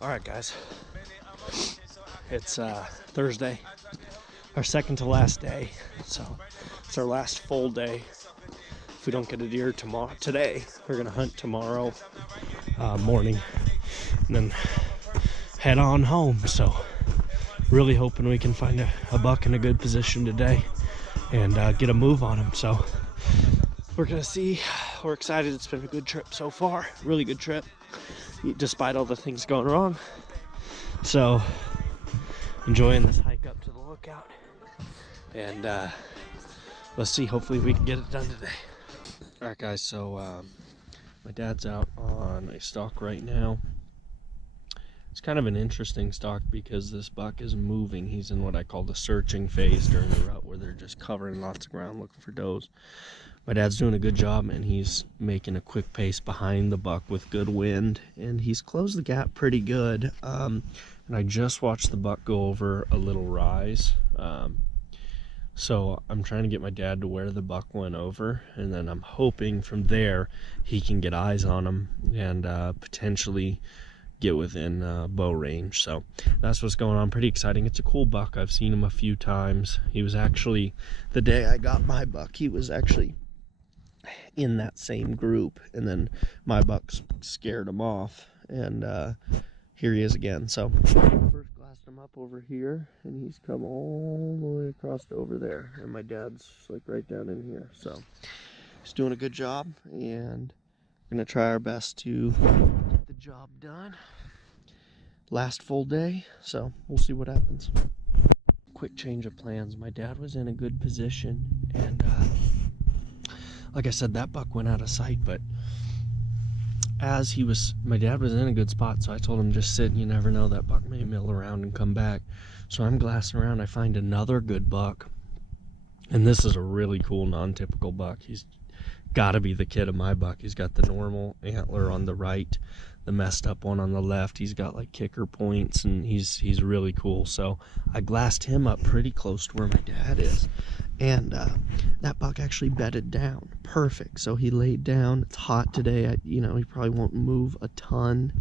All right, guys. It's Thursday, our second to last day. So it's our last full day. If we don't get a deer today, we're gonna hunt tomorrow morning, and then head on home. So really hoping we can find a buck in a good position today and get a move on him. So we're gonna see. We're excited. It's been a good trip so far. Really good trip, despite all the things going wrong. So enjoying this hike up to the lookout, and let's see, hopefully we can get it done today. All right, guys, so my dad's out on a stalk right now. It's kind of an interesting stalk because this buck is moving. He's in what I call the searching phase during the rut, where they're just covering lots of ground looking for does. My dad's doing a good job, and he's making a quick pace behind the buck with good wind, and he's closed the gap pretty good. And I just watched the buck go over a little rise. So I'm trying to get my dad to where the buck went over, and then I'm hoping from there he can get eyes on him and potentially get within bow range. So that's what's going on. Pretty exciting. It's a cool buck. I've seen him a few times. He was actually, the day I got my buck, he was actually in that same group, and then my buck scared him off, and here he is again. So first glassed him up over here, and he's come all the way across to over there, and my dad's like right down in here. So he's doing a good job, and we're gonna try our best to get the job done. Last full day, so we'll see what happens. Quick change of plans. My dad was in a good position, and like I said, that buck went out of sight, but my dad was in a good spot, so I told him just sit, and you never know, that buck may mill around and come back. So I'm glassing around, I find another good buck, and this is a really cool non-typical buck. He's got to be the kid of my buck. He's got the normal antler on the right, the messed up one on the left. He's got like kicker points, and he's really cool. So I glassed him up pretty close to where my dad is, and that buck actually bedded down perfect. So he laid down. It's hot today. He probably won't move a ton,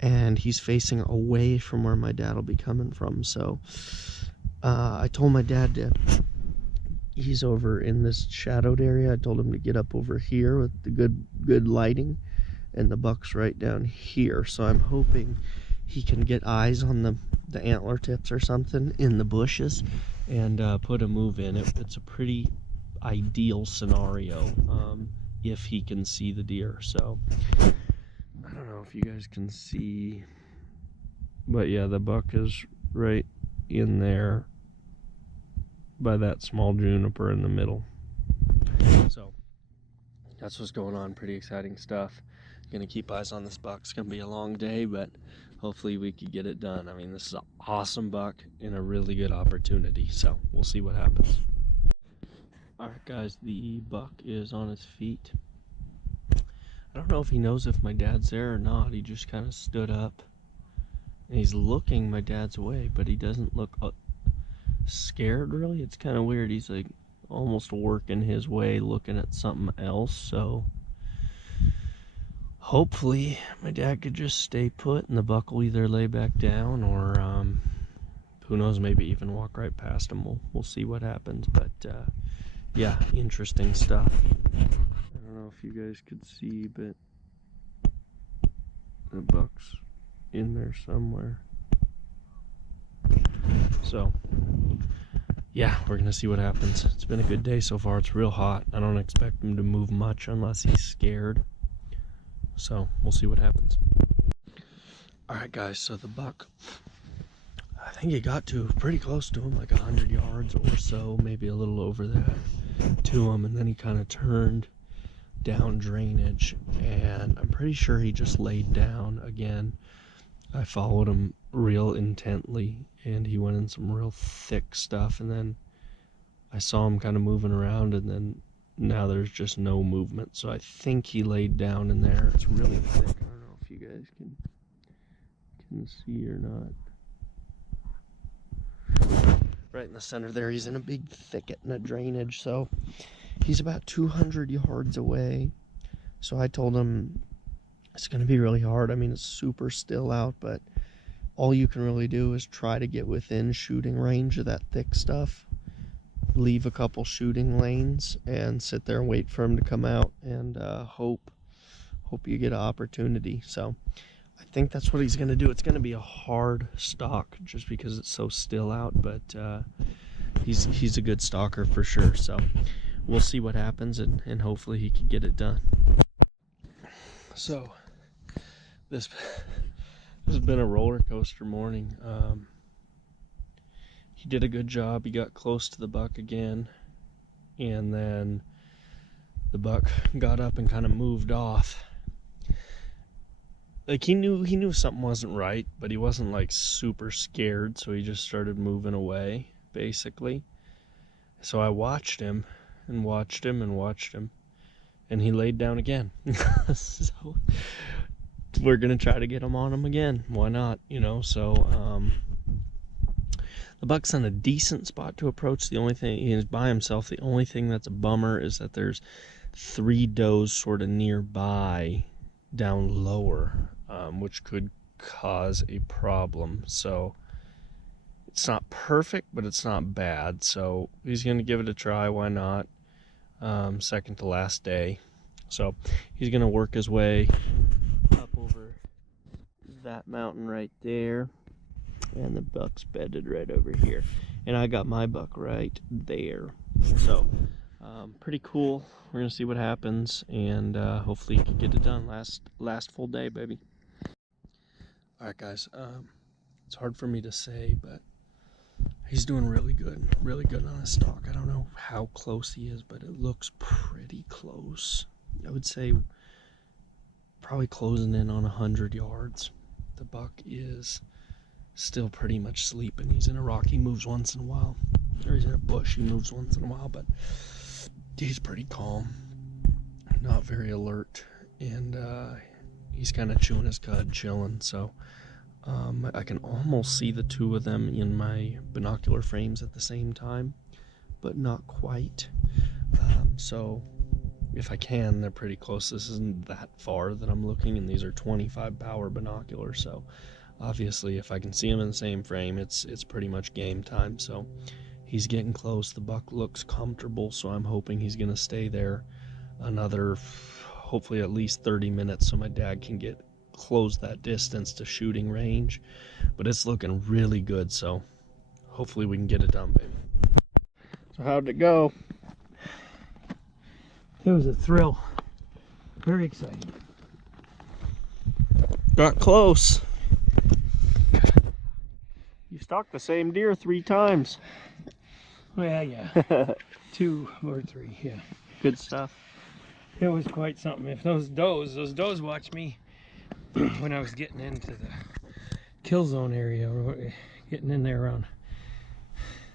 and he's facing away from where my dad will be coming from. So I told my dad he's over in this shadowed area. I told him to get up over here with the good lighting, and the buck's right down here. So I'm hoping he can get eyes on the antler tips or something in the bushes and put a move in. It's a pretty ideal scenario if he can see the deer. So I don't know if you guys can see, but yeah, the buck is right in there by that small juniper in the middle. So that's what's going on. Pretty exciting stuff. Gonna keep eyes on this buck. It's gonna be a long day, but hopefully we could get it done. I mean, this is an awesome buck and a really good opportunity, so we'll see what happens. All right, guys, the buck is on his feet. I don't know if he knows if my dad's there or not. He just kind of stood up, and he's looking my dad's way, but he doesn't look scared really. It's kind of weird. He's like almost working his way, looking at something else. So hopefully my dad could just stay put, and the buck will either lay back down or who knows, maybe even walk right past him. We'll see what happens. But yeah, interesting stuff. I don't know if you guys could see, but the buck's in there somewhere. So yeah, we're gonna see what happens. It's been a good day so far. It's real hot. I don't expect him to move much unless he's scared. So we'll see what happens. All right, guys, so the buck, I think he got to pretty close to him, like 100 yards or so, maybe a little over that to him, and then he kind of turned down drainage, and I'm pretty sure he just laid down again. I followed him real intently, and he went in some real thick stuff, and then I saw him kind of moving around, and then now there's just no movement. So I think he laid down in there. It's really thick. I don't know if you guys can see or not. Right in the center there, he's in a big thicket and a drainage, so he's about 200 yards away. So I told him it's going to be really hard. I mean, it's super still out, but all you can really do is try to get within shooting range of that thick stuff, leave a couple shooting lanes, and sit there and wait for him to come out, and hope you get an opportunity. So I think that's what he's going to do. It's going to be a hard stalk just because it's so still out, but he's a good stalker for sure. So we'll see what happens, and hopefully he can get it done. So this has been a roller coaster morning. He did a good job. He got close to the buck again, and then the buck got up and kind of moved off. Like he knew something wasn't right, but he wasn't like super scared, so he just started moving away, basically. So I watched him and watched him and watched him, and he laid down again. So we're gonna try to get him on him again. Why not? You know. So the buck's in a decent spot to approach. The only thing, he's by himself. The only thing that's a bummer is that there's 3 does sort of nearby down lower, which could cause a problem. So it's not perfect, but it's not bad. So he's going to give it a try. Why not? Second to last day. So he's going to work his way up over that mountain right there. And the buck's bedded right over here. And I got my buck right there. So pretty cool. We're gonna see what happens, and hopefully you can get it done last full day, baby. All right, guys. It's hard for me to say, but he's doing really good on his stalk. I don't know how close he is, but it looks pretty close. I would say probably closing in on 100 yards. The buck is still pretty much sleeping. He's in a rock. He moves once in a while, or he's in a bush. He moves once in a while, but he's pretty calm, not very alert, and he's kind of chewing his cud, chilling. So I can almost see the 2 of them in my binocular frames at the same time, but not quite. So if I can, they're pretty close. This isn't that far that I'm looking, and these are 25 power binoculars. So obviously, if I can see them in the same frame, it's pretty much game time. So he's getting close. The buck looks comfortable, so I'm hoping he's going to stay there another, hopefully at least 30 minutes, so my dad can close that distance to shooting range. But it's looking really good, so hopefully we can get it done, baby. So how'd it go? It was a thrill. Very exciting. Got close. You stalked the same deer 3 times. Well, yeah. 2 or 3, yeah. Good stuff. It was quite something. If those does watched me when I was getting into the kill zone area, or getting in there around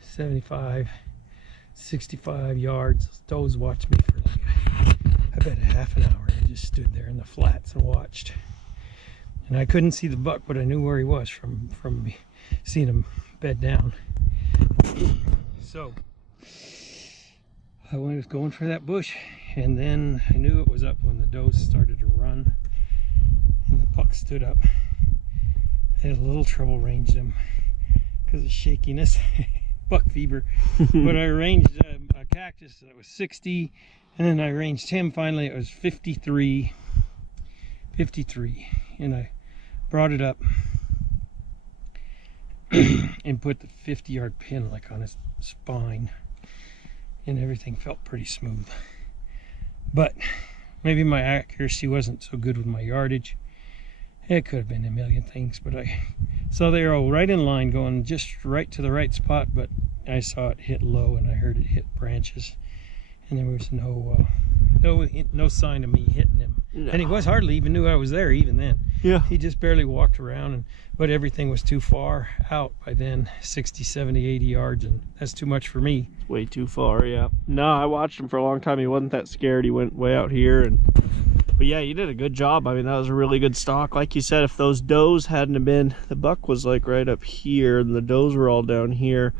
75, 65 yards. Those does watched me for like, I bet a half an hour. I just stood there in the flats and watched. And I couldn't see the buck, but I knew where he was from seeing him bed down. So I was going for that bush, and then I knew it was up when the does started to run, and the buck stood up. I had a little trouble ranging him because of shakiness, buck fever. But I ranged a cactus that was 60, and then I ranged him. Finally, it was 53, and I brought it up and put the 50-yard pin like on his spine, and everything felt pretty smooth. But maybe my accuracy wasn't so good with my yardage. It could have been a million things, but so they were all right in line, going just right to the right spot, but I saw it hit low and I heard it hit branches, and there was no sign of me hitting him. No. And he was hardly even knew I was there even then. Yeah. He just barely walked around, but everything was too far out by then, 60, 70, 80 yards, and that's too much for me. Way too far, yeah. No, I watched him for a long time. He wasn't that scared. He went way out here, but yeah, you did a good job. I mean, that was a really good stalk. Like you said, if those does hadn't have been, the buck was like right up here, and the does were all down here.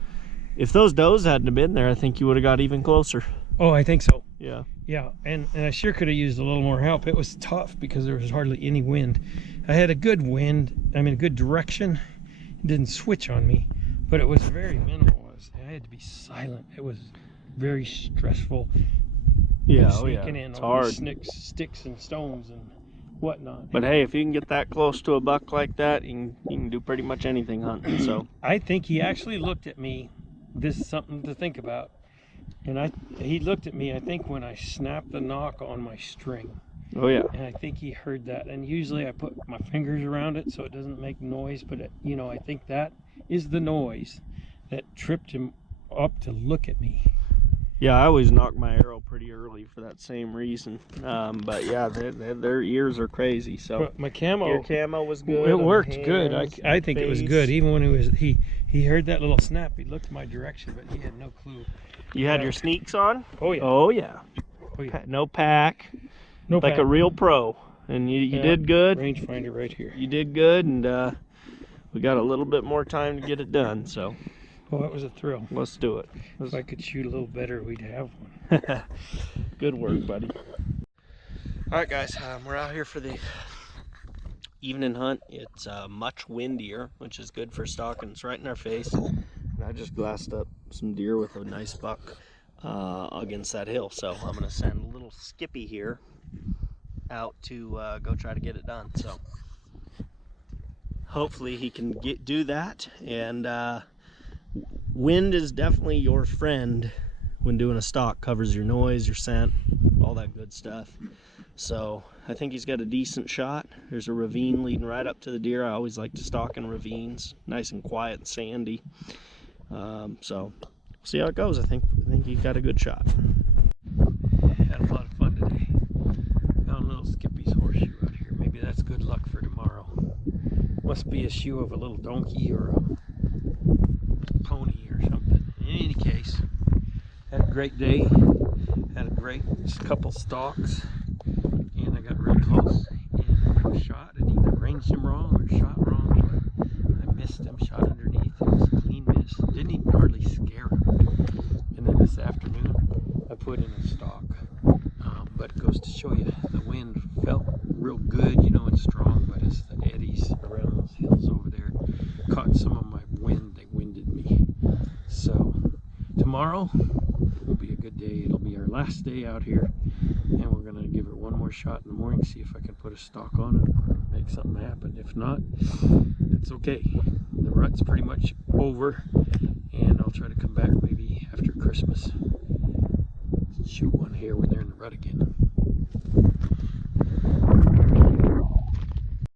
If those does hadn't have been there, I think you would have got even closer. Oh, I think so. Yeah. Yeah, and I sure could have used a little more help. It was tough because there was hardly any wind. I had a good wind, I mean a good direction, didn't switch on me, but it was very minimal. I had to be silent. It was very stressful. Yeah, Sneaking in it's over hard. sticks and stones and whatnot. But hey, if you can get that close to a buck like that, you can do pretty much anything hunting. So I think he actually looked at me. This is something to think about. And he looked at me, I think, when I snapped the knock on my string. oh yeah, And I think he heard that. And usually I put my fingers around it so it doesn't make noise. But, you know, I think that is the noise that tripped him up to look at me. yeah. I always knock my arrow pretty early for that same reason. But yeah, their ears are crazy. So But my camo, your camo was good. it on the worked hands, good. I think it was face. good. Even when he heard that little snap, he looked my direction, but he had no clue. You had your sneaks on? Oh, yeah. Oh yeah. Oh, yeah. No pack. No Like pack. a real pro. And you Yeah, did good. Rangefinder right here. You did good, and we got a little bit more time to get it done. So Well, that was a thrill. let's do it. If I could shoot a little better, we'd have one. Good work, buddy. All right, guys, we're out here for the evening hunt. It's much windier, which is good for stalking. It's right in our face. And I just glassed up some deer with a nice buck against that hill. So I'm gonna send a little Skippy here out to go try to get it done. So hopefully he can do that. And wind is definitely your friend when doing a stalk. Covers your noise, your scent, all that good stuff. So I think he's got a decent shot. There's a ravine leading right up to the deer. I always like to stalk in ravines, nice and quiet and sandy. So we'll see how it goes. I think he's got a good shot. Had a lot of fun today. Found little Skippy's horseshoe out here. Maybe that's good luck for tomorrow. Must be a shoe of a little donkey or a pony or something. In any case, had a great day. Had a great couple stalks. And I got real close and shot and either ranged him wrong or shot wrong. But I missed him, shot underneath. It was a clean miss. Didn't even hardly scare him. And then this afternoon, I put in a stalk. But it goes to show you, the wind felt real good, you know, and strong, but as the eddies around those hills over there caught some of my wind, they winded me. So tomorrow will be a good day. It'll be our last day out here, and we're gonna give it one more shot in the morning, see if I can put a stalk on it, make something happen. If not, it's okay. The rut's pretty much over, and I'll try to come back maybe after Christmas. Shoot one here when they're in the rut again.